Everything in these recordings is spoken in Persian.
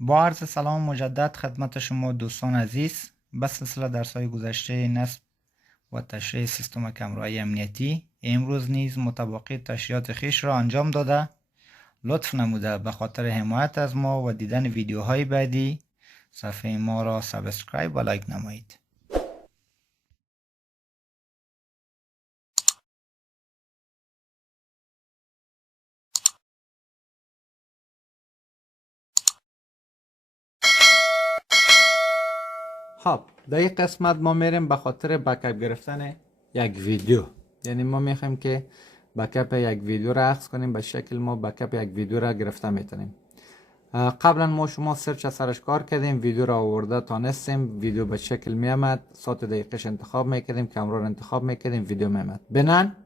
با عرض سلام مجدد خدمت شما دوستان عزیز. به سلسله درس‌های گذشته نصب و تشریح سیستم کامرای امنیتی، امروز نیز متباقی تشریحات خویش را انجام داده لطف نموده به خاطر حمایت از ما و دیدن ویدیوهای بعدی صفحه ما را سابسکرایب و لایک نمایید. خب در این قسمت ما میریم به خاطر بکاپ گرفتن یک ویدیو. یعنی ما میخوایم که بکاپ یک ویدیو را اخذ کنیم، به شکل ما بکاپ یک ویدیو را گرفته میتونیم. قبلا ما شما سرچ از سرش کار کردیم، ویدیو را آورده تانستیم، ویدیو به شکل میامد، ساعت دقیقش انتخاب میکردیم، کامرا را انتخاب میکردیم، ویدیو میامد. بنان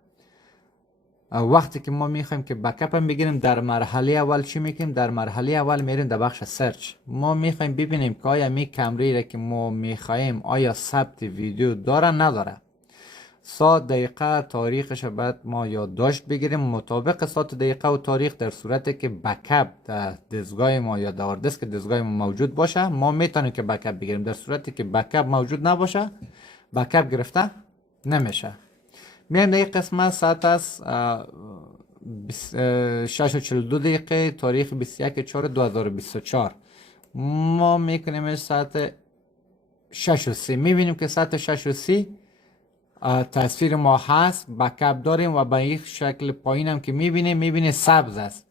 وقتی که ما میخوایم که بکاپ هم بگیریم، در مرحله اول چی میکنیم؟ در مرحله اول میریم در بخش سرچ. ما میخوایم ببینیم که آیا می کمری را که ما میخوایم آیا ثبت ویدیو داره نداره. ساعت، دقیقه، تاریخش بعد ما یادداشت بگیریم مطابق ساعت، دقیقه و تاریخ. در صورتی که بکاپ در دستگاه ما یا در دیسک دستگاه ما موجود باشه ما میتونیم که بکاپ بگیریم. در صورتی که بکاپ موجود نباشه بکاپ گرفته نمیشه. میایم در این قسمت ساعت از 6:42 دقیقه، تاریخ 21/4/2024. ما میکنیم ساعت 6:03. میبینیم که ساعت 6:03 تصویر ما هست، بکاپ داریم و به این شکل پایین هم که میبینیم سبز است.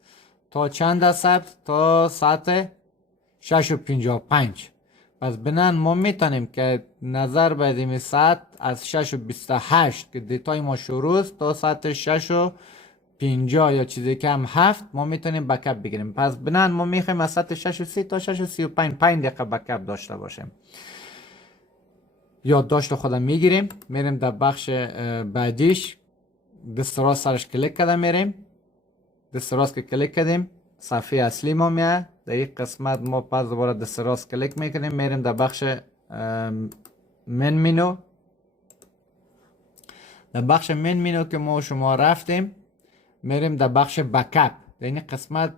تا چند است سبز؟ تا ساعت 6:55. پس بنان ما میتونیم که نظر بدیم ساعت از 6:28 که دیتای ما شروع است تا ساعت 6:50 یا چیزی کم 7 ما میتونیم بکاپ بگیریم. پس بنان ما میخوایم از ساعت 6:30 تا 6:35 5 دقیقه بکاپ داشته باشیم. یادداشت خودم میگیریم، میریم در بخش بعدیش، دست راست سرش کلیک کردم، میریم دست راست که کلیک کردیم صفحه اصلی ما میاد. در این قسمت ما پس دوباره دست راست کلیک میکنیم، میریم در بخش من مینو. در بخش من مینو که ما شما رفتیم میریم در بخش بکاپ. در این قسمت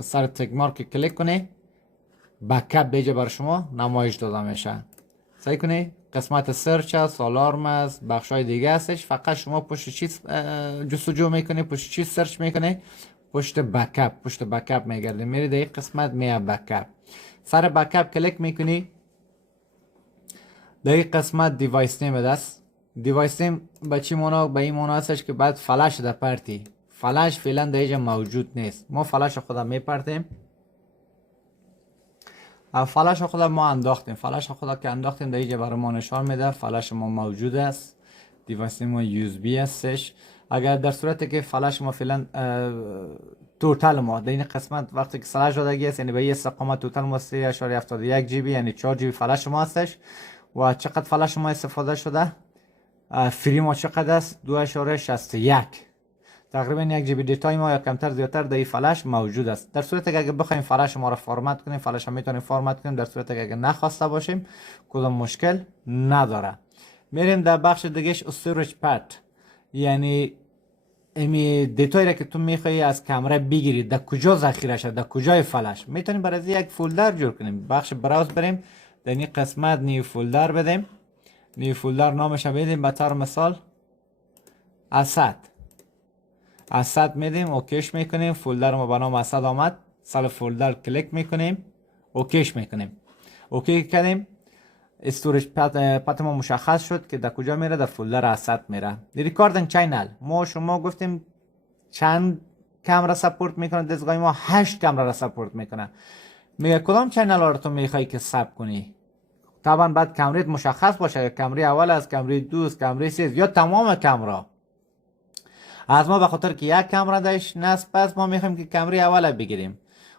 سر تک مارک کلیک کنی، بکاپ بیجه بر شما نمایش داده میشه. سعی کنی قسمت سرچ است، آلارم است، بخش های دیگه هستش. فقط شما پشت چیز جستجو میکنی، پشت چیز سرچ میکنی، پشت بکاپ میگردی، میری در این قسمت میاد بکاپ. سر بکاپ کلیک میکنی، در این قسمت دیوایس نیم است. دیوایس نیم به چی مانا؟ به این مانا هستش که بعد فلش ده پرتی. فلش فعلا در اینجا موجود نیست. ما فلش خودم میپرتیم. فلش خود ما انداختیم. فلش خود که انداختیم در اینجا برای ما نشان میده فلش ما موجود است. دیوایس ما USB هستش. اگر در صورتی که فلش ما فعلا توتال ما در این قسمت وقتی که سلج دادگی است، یعنی به این استقامت توتال ما 3.71 GB یعنی 4 GB فلش ما هستش. و چقدر فلش ما استفاده شده؟ فری ما چقدر است؟ 2.61. تقریبا 1 جی بی دیتای ما یا کمتر زیادتر در این فلش موجود است. در صورتی که اگه بخوایم فلش ما را فرمت کنیم، فلش هم میتونیم فرمت کنیم. در صورتی که اگه نخواسته باشیم کدام مشکل نداره. میریم در بخش دیگهش استوریج پد، یعنی امی دیتایی را که تو میخوایی از کامرا بگیری در کجا ذخیره شده، در کجای فلش، میتونیم برای یک فولدر جور کنیم. بخش براوز بریم، در این قسمت نیو فولدر بدیم. نیو فولدر نامش بدیم به طور مثال اسد میدیم، اوکیش میکنیم. فولدر ما به نام اسد آمد، سر فولدر کلیک میکنیم، اوکیش میکنیم. اوکی کردیم، استوریج پت ما مشخص شد که در کجا میره، در فولدر اسد میره. ریکاردینگ چینل ما شما گفتیم چند کامرا سپورت میکنه دستگاه ما؟ 8 کامرا را سپورت میکنه. میگه کدام چینل ها رو تو میخوای که ثبت کنی؟ طبعا بعد کامریت مشخص باشه، کامری اول از، کامری دوست، کامری سیز یا تمام کامرا. از ما به خاطر که یک کامرا داشت نصب است ما میخوایم که کامری اول بگیریم.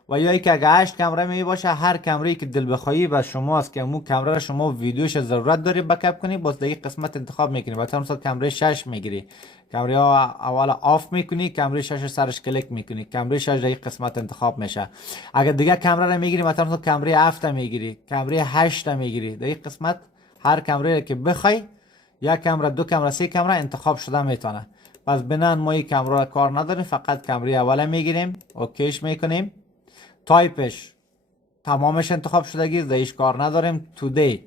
و یا که اگه 8 کامرا می باشه، هر کامری که دل بخواهی به شماست که امو کامرا شما ویدیوش ضرورت داری بکاپ کنی، باز در این قسمت انتخاب میکنی. مثلا مثلا کامری 6 میگیری، کامری اول آف میکنی، کامری 6 سرش کلیک میکنی، کامری 6 در این قسمت انتخاب میشه. اگر دیگه کامرا رو میگیری، مثلا مثلا کامری 7 میگیری، کامری 8 میگیری، در این قسمت هر کامری که بخوای، یک کامرا، دو کامرا، سه کامرا انتخاب شده میتونه. پس بنان ما این کامرا را کار نداریم، فقط کامری اول میگیریم، اوکیش میکنیم. تایپش تمامش انتخاب شدگی هیچ کار نداریم. today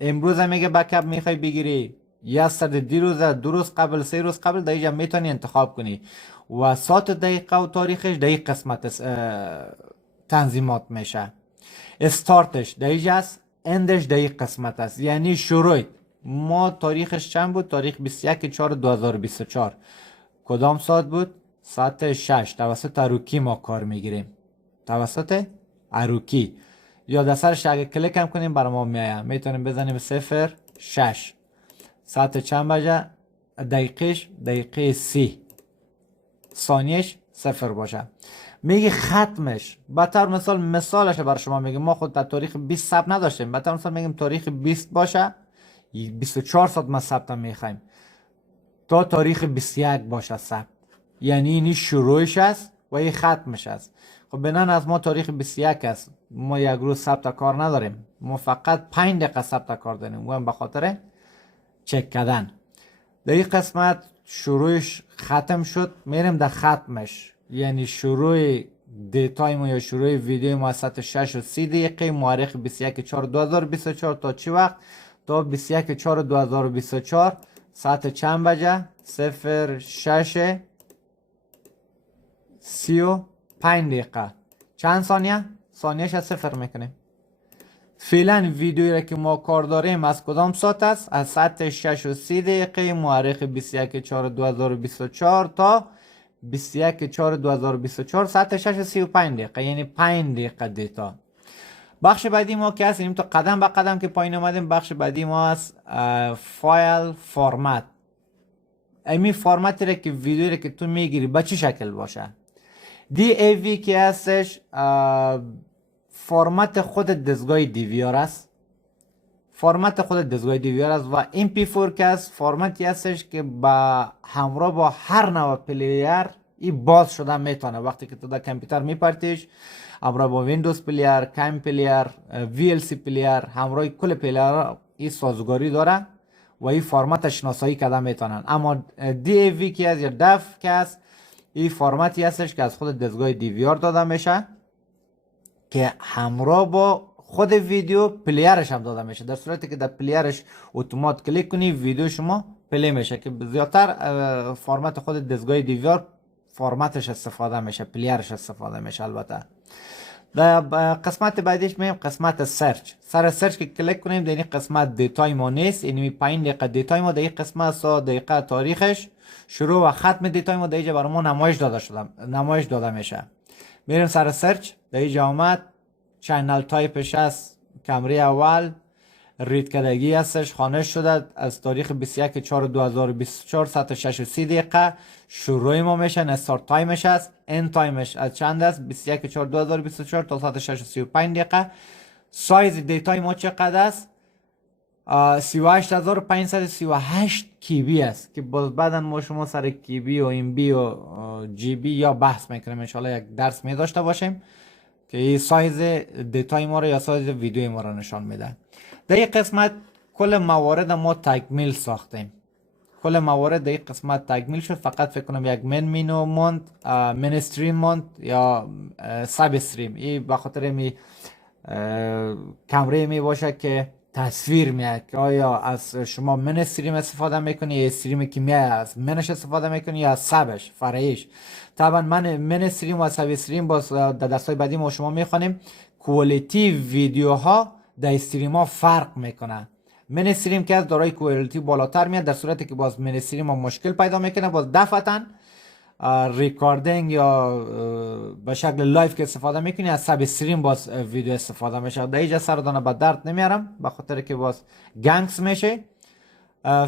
امروز هم میگه بکاپ میخوای بگیری، yesterday دیروز، 2 روز قبل، 3 روز قبل، در اینجا میتونی انتخاب کنی و ساعت دقیقه و تاریخش در این قسمت تنظیمات میشه. استارتش در اینجا است، اندش در این قسمت است. یعنی شروع ما تاریخش چند بود؟ تاریخ 21/4/2024 کدام ساعت بود؟ ساعت 6 توسط اروکی ما کار میگیریم، توسط اروکی. یا در سرش اگه کلیک هم کنیم برای ما میایه، میتونیم بزنیم 06 ساعت چند بجه، دقیقش دقیقه 30، ثانیش 0 باشه. میگه ختمش بطور مثالش برای شما میگه، ما خود در تاریخ 20 ثبت نداشتیم، بطور مثال میگیم تاریخ 20 باشه، 24 ساعت ما ثبت میخوایم تا تاریخ 21 باشه ثبت. یعنی اینی شروعش است و این ختمش است. خب بنان از ما تاریخ 21 است، ما یک روز ثبت کار نداریم، ما فقط 5 دقیقه ثبت کار داریم و هم به خاطر چک کردن. در این قسمت شروعش ختم شد، میریم در ختمش. یعنی شروع دیتای ما یا شروع ویدیو ما ساعت 6:30 مورخ 21/4/2024 تا چی وقت؟ تا 21/4/2024 ساعت چند بجه؟ 06:35. چند ثانیه؟ ثانیهش از 0 میکنیم. فعلا ویدیویی را که ما کار داریم از کدام ساعت است؟ از ساعت 6:30 مورخ 21/4/2024 تا 21/4/2024 ساعت 6:35. یعنی 5 دقیقه دیتا. بخش بعدی ما که هستیم، تا قدم به قدم که پایین اومدیم، بخش بعدی ما است فایل فرمت. امی فرمتی را که ویدیویی را که تو میگیری به چه شکل باشه؟ DAV که هستش فرمت خود دستگاه DVR است، فرمت خود دستگاه DVR است. و MP4 که است فرمتی هستش که با همراه با هر نوع پلیر این باز شده میتونه. وقتی که تو در کامپیوتر میپرتیش همراه با ویندوز پلیر، کام پلیر، VLC پلیر، همراه کل پلیر این سازگاری داره و این فرمت شناسایی کرده میتونن. اما DAV که است یا DAV که است این فرمتی هستش که از خود دستگاه DVR داده میشه که همراه با خود ویدیو پلیرش هم داده میشه. در صورتی که در پلیرش اتومات کلیک کنی ویدیو شما پلی میشه، که زیادتر فرمت خود دستگاه DVR فرمتش استفاده میشه، پلیرش استفاده میشه. البته در قسمت بعدیش میگیم قسمت سرچ. سر سرچ که کلیک کنیم در این قسمت دیتای ما نیست، یعنی 5 دقیقه دیتای ما در این قسمت 100 دقیقه تاریخش شروع و ختم دیتای ما در اینجا برای ما نمایش داده میشه. میریم سر سرچ، در اینجا آمد چینل تایپش است کمره اول، رید کردگی هستش، خانش شده از تاریخ 21/4/2024 ساعت 6:30 شروع ما میشه. استارت تایمش است، اند تایمش از چند است؟ 21/4/2024 تا ساعت 6:35. سایز دیتای ما چقدر است؟ 38538 کیبی است که باز بعدا ما شما سر کیبی و ام بی و جی بی یا بحث میکنیم، انشالله یک درس می داشته باشیم که این سایز دیتای ما رو یا سایز ویدیو ما رو نشان میده. در این قسمت کل موارد ما تکمیل ساختیم، کل موارد در این قسمت تکمیل شد. فقط فکر کنم یک مینو ماند، من استریم ماند یا ساب استریم. این به خاطر می کمره می باشه که تصویر میاد که آیا از شما من استریم استفاده میکنی یا استریم که میاد از منش استفاده میکنی یا از سبش فرعیش. طبعا من استریم و ساب استریم باز در دستای بعدی ما شما میخوانیم کوالیتی ویدیوها در استریم ها فرق میکنه. من استریم که از دارای کوالیتی بالاتر میاد، در صورتی که باز من استریم ها مشکل پیدا میکنه. باز دفعتا ریکاردینگ یا به شکل لایف که استفاده میکنی از ساب استریم باز ویدیو استفاده میشه. در اینجا سردانه به درد نمیارم به خاطر که باز گنگس میشه.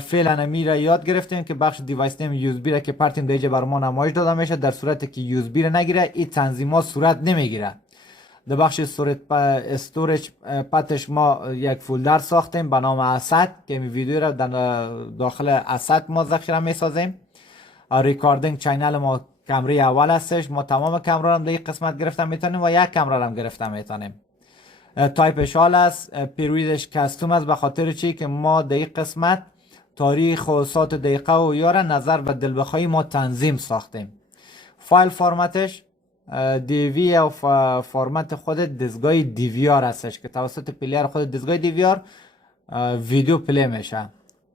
فعلا میره یاد گرفتیم که بخش دیوایس نیم یو اس بی را که پرتیم در اینجا بر ما نمایش داده میشه. در صورتی که یو اس بی را نگیره این تنظیمات صورت نمیگیره. در بخش استوریج پتش ما یک فولدر ساختیم به نام اسد که این ویدیو را در داخل اسد ما ذخیره میسازیم. ریکاردینگ چینل ما کمره اول هستش، ما تمام کمره را در این قسمت گرفتن میتونیم و یک کمره را گرفتن میتونیم. تایپش حال است، پیرویدش کاستوم است. به خاطر چی که ما در این قسمت تاریخ و ساعت دقیقه و یاره نظر و دل بخواهی ما تنظیم ساختیم. فایل فرمتش دیوی و فرمت خود دستگاه دیویار هستش که توسط پلیر خود دستگاه دیویار ویدیو پلی میشه.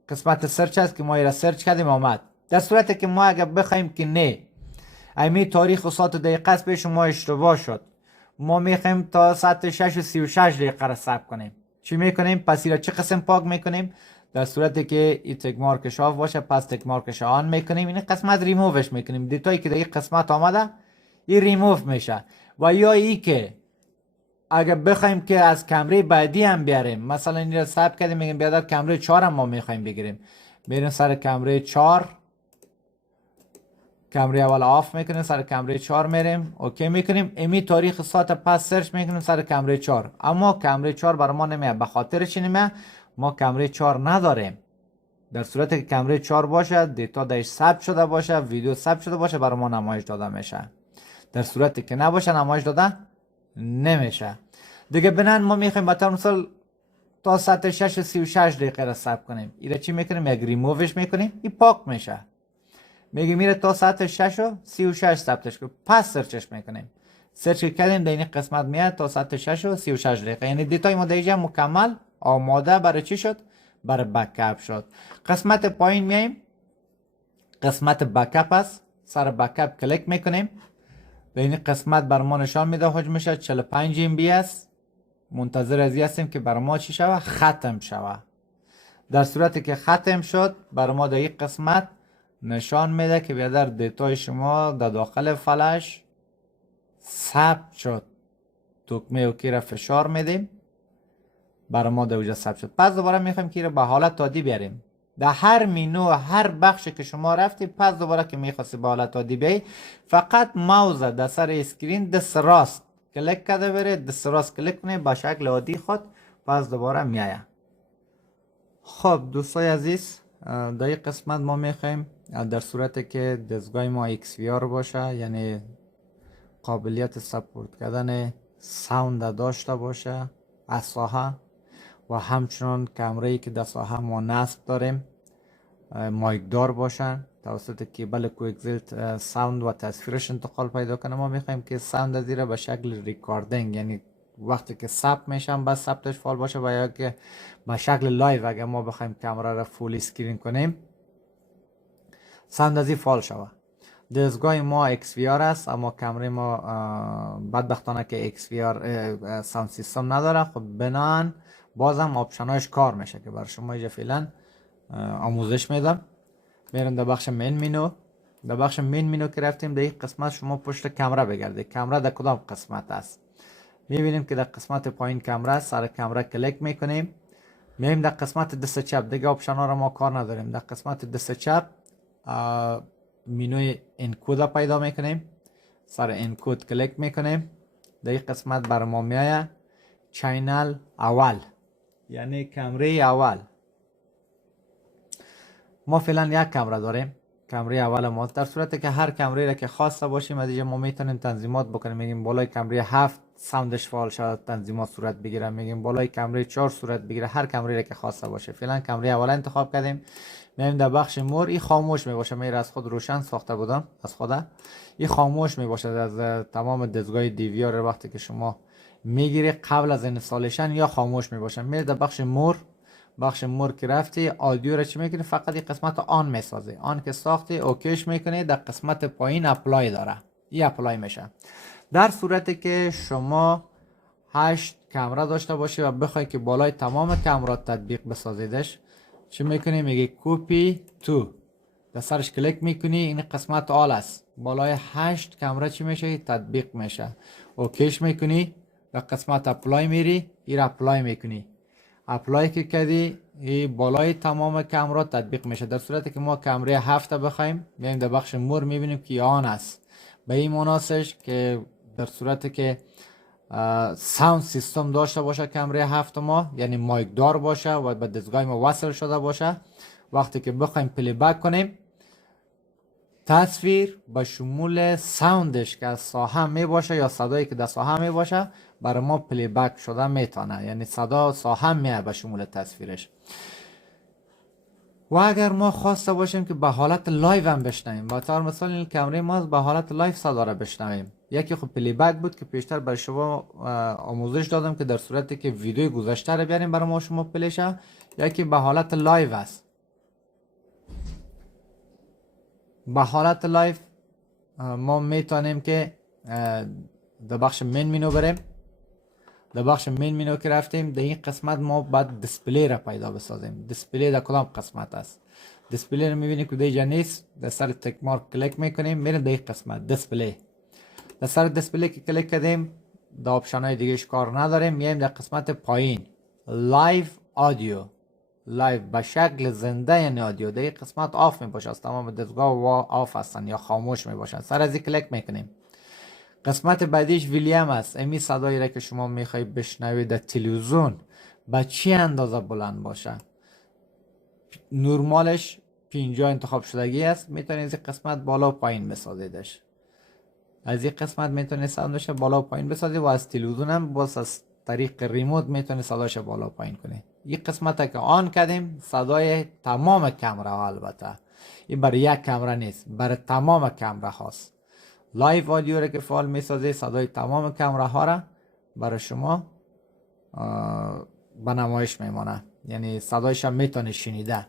قسمت سرچ هست که ما ایرا سرچ کردیم آمد. در صورتی که ما اگر بخوایم که نه امی تاریخ و ساعت و دقیقه است به شما اشتباه شد، ما میخوایم تا ساعت 6 و 36 دقیقه را ثبت کنیم، چی میکنیم؟ پس ایرا چه قسم پاک میکنیم؟ در صورتی که این تک مارکش آف باشه پس تک مارکش آن میکنیم، این قسمت ریمووش میکنیم. دیتایی که در این قسمت آمده این ریموو میشه. و یا ای که اگر بخوایم که از کمره بعدی هم بیاریم، مثلا این را ثبت کردیم میگیم بیادر کمره 4 هم ما میخوایم بگیریم، میریم سر کمره 4، کمره اول آف میکنیم، سر کمره 4 میریم اوکی میکنیم، امی تاریخ ساعت پس سرچ میکنیم سر کمره 4، اما کمره 4 برای ما نمیاد. به خاطر چی نمیاد؟ ما کمره 4 نداریم. در صورتی که کمره 4 باشه، دیتا درش ثبت شده باشه، ویدیو ثبت شده باشه، برای ما نمایش داده میشه. در صورتی که نباشه نمایش داده نمیشه. دیگه بنان ما میخوایم به طور مثال تا ساعت 6 و 36 دقیقه را ثبت کنیم، اینا چی میکنیم؟ یک ریمووش میکنیم، این پاک میشه. میگه میره تا ساعت 6 و 36 ثبتش کنیم، پس سرچش میکنیم. سرچ کردیم در این قسمت میاد تا ساعت 6 و 36 دقیقه، یعنی دیتای ما دیگه مکمل آماده برای چی شد؟ برای بکاپ شد. قسمت پایین میایم، قسمت بکاپ است، سر بکاپ کلیک میکنیم. به این قسمت بر ما نشان میده حجم میشه 45 ام بی است. منتظر از هستیم که بر ما چی شوه؟ ختم شوه. در صورتی که ختم شد بر ما در این قسمت نشان میده که بیادر دیتای شما در داخل فلش ثبت شد. دکمه اوکی را فشار میدیم، برای ما در اوجه ثبت شد. پس دوباره میخوایم که به حالت عادی بیاریم. در هر مینو هر بخش که شما رفتی، پس دوباره که میخواستی به حالت عادی بیایی، فقط موز در سر اسکرین دست راست کلیک کرده برید، دست راست کلیک کنید به شکل عادی خود، پس دوباره میایه. خب دوستای عزیز، در این قسمت ما میخوایم در صورتی که دستگاه ما XVR باشه، یعنی قابلیت سپورت کردن ساوند داشته باشه از ساحه، و همچنان کمره‌ای که در ساحه ما نصب داریم مایک دار باشن، توسط کیبل کوکزیل ساوند و تصویرش انتقال پیدا کنه. ما میخوایم که ساوند از زیره به شکل ریکاردینگ، یعنی وقتی که ثبت میشن بس ثبتش فعال باشه، و یا که به شکل لایو اگر ما بخوایم کامera را فول اسکرین کنیم ساوند از این فعال شوه. دستگاه ما XVR است، اما کمره ما بدبختانه که XVR ساوند سیستم نداره. خب بنان بازم آپشناش کار میشه که برای شما اینجا فعلا آموزش میدم. میرم در بخش مین مینو. در بخش مین مینو که رفتیم در این قسمت شما پشت کامera بگردید. کامera در کدام قسمت است؟ میبینیم که در قسمت پایین کامera است. سر کامera کلیک میکنیم، میایم در قسمت دست چپ. دیگه آپشن ها رو ما کار نداریم. در قسمت دست چپ مینوی انکود پیدا میکنیم، سر انکود کلیک میکنیم. در این قسمت بر ما میایه چینل اول، یعنی کمره اول. ما فعلا یک کمره داریم، کمره اول ما. در صورتی که هر کمره را که خواسته باشیم از اینجا ما میتونیم تنظیمات بکنیم. میگیم بالای کمره 7 ساوندش فعال شد، تنظیمات صورت بگیره. میگیم بالای کمره 4 صورت بگیره. هر کمره را که خواسته باشه. فعلا کمره اول انتخاب کردیم. میایم در بخش مور. این خاموش میباشه، من از خود روشن ساخته بودم از خدا. این خاموش میباشه از تمام دستگاه DVR. وقتی که شما میگیری قبل از اینستالیشن یا خاموش میباشه. میره در بخش مور. بخش مور که رفتی آدیو را چی میکنی؟ فقط این قسمت آن میسازی. آن که ساختی اوکیش میکنی. در قسمت پایین اپلای داره، این اپلای میشه. در صورتی که شما 8 کامera داشته باشی و بخوای که بالای تمام کامرا تطبیق بسازیدش، چی میکنی؟ میگی کپی تو، در سرش کلیک میکنی. این قسمت آل است، بالای 8 کامرا چی میشه؟ تطبیق میشه. اوکیش میکنی. در قسمت اپلای میری، این اپلای میکنی. اپلای که کردی این بالای تمام کامرا تطبیق میشه. در صورتی که ما کمره 7 بخوایم، میایم در بخش مور میبینیم که آن است. به این مناسش که در صورتی که ساوند سیستم داشته باشه کمره 7 ما، یعنی مایک دار باشه و به دستگاه ما وصل شده باشه، وقتی که بخوایم پلی بک کنیم تصویر به شمول ساوندش که از ساحه می باشه یا صدایی که در ساحه می باشه برای ما پلی بک شده میتونه، یعنی صدا ساحه میه به شمول تصویرش. و اگر ما خواسته باشیم که به حالت لایو هم بشنویم، با طور مثال این کمره ما به حالت لایو صدا را بشنویم، یکی خب پلی بک بود که پیشتر برای شما آموزش دادم که در صورتی که ویدیو گذشته رو بیاریم برای ما شما پلی شه، یکی به حالت لایو است. به حالت لایو ما میتونیم که در بخش من مینو بریم. در بخش من مینو که رفتیم، در این قسمت ما باید دیسپلی را پیدا بسازیم. دیسپلی در کدام قسمت است؟ دیسپلی رو میبینید که دیجا نیست، در سر تک مارک کلیک میکنیم، میریم در این قسمت دیسپلی. در سر دیسپلی که کلیک کردیم، در آپشن های دیگه کار نداریم، میایم در قسمت پایین لایو آدیو. لایو به شکل زنده یعنی آدیو، در این قسمت آف میباشه، تمام دستگاه و آف هستن یا خاموش میباشن. سر از این کلیک میکنیم. قسمت بعدیش ویلیام است. امی صدایی را که شما میخوای بشنوید در تلویزیون با چی اندازه بلند باشه؟ نورمالش 50 انتخاب شدگی است. میتونید از این قسمت بالا و پایین بسازیدش. از این قسمت میتونید ساوندش بالا و پایین بسازید و از تلویزیون هم باز از طریق ریموت میتونید صداش بالا و پایین کنید. این قسمت که آن کردیم صدای تمام کامرا، البته این برای یک کامرا نیست، برای تمام کامرا هاست. لایو آدیو را که فعال میسازه صدای تمام کامرا ها را برای شما به نمایش میمانه، یعنی صدایش هم میتونه شنیده.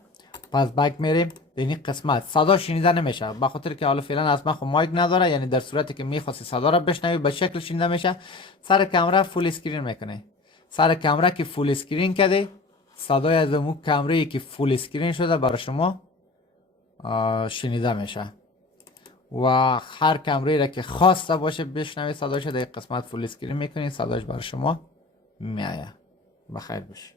پس بک میریم در این قسمت صدا شنیده نمیشه، به خاطر که حالا فعلا از من خب مایک نداره، یعنی در صورتی که میخواستی صدا را بشنوی به شکل شنیده میشه. سر کامرا فول اسکرین میکنه. سر کامرا که فول اسکرین کردی، صدای از اون کامرایی که فول اسکرین شده برای شما شنیده میشه. و هر کامرایی را که خواسته باشه بشنوی صداش در قسمت فول اسکرین میکنید، صداش برای شما میآید. بخیر باشه.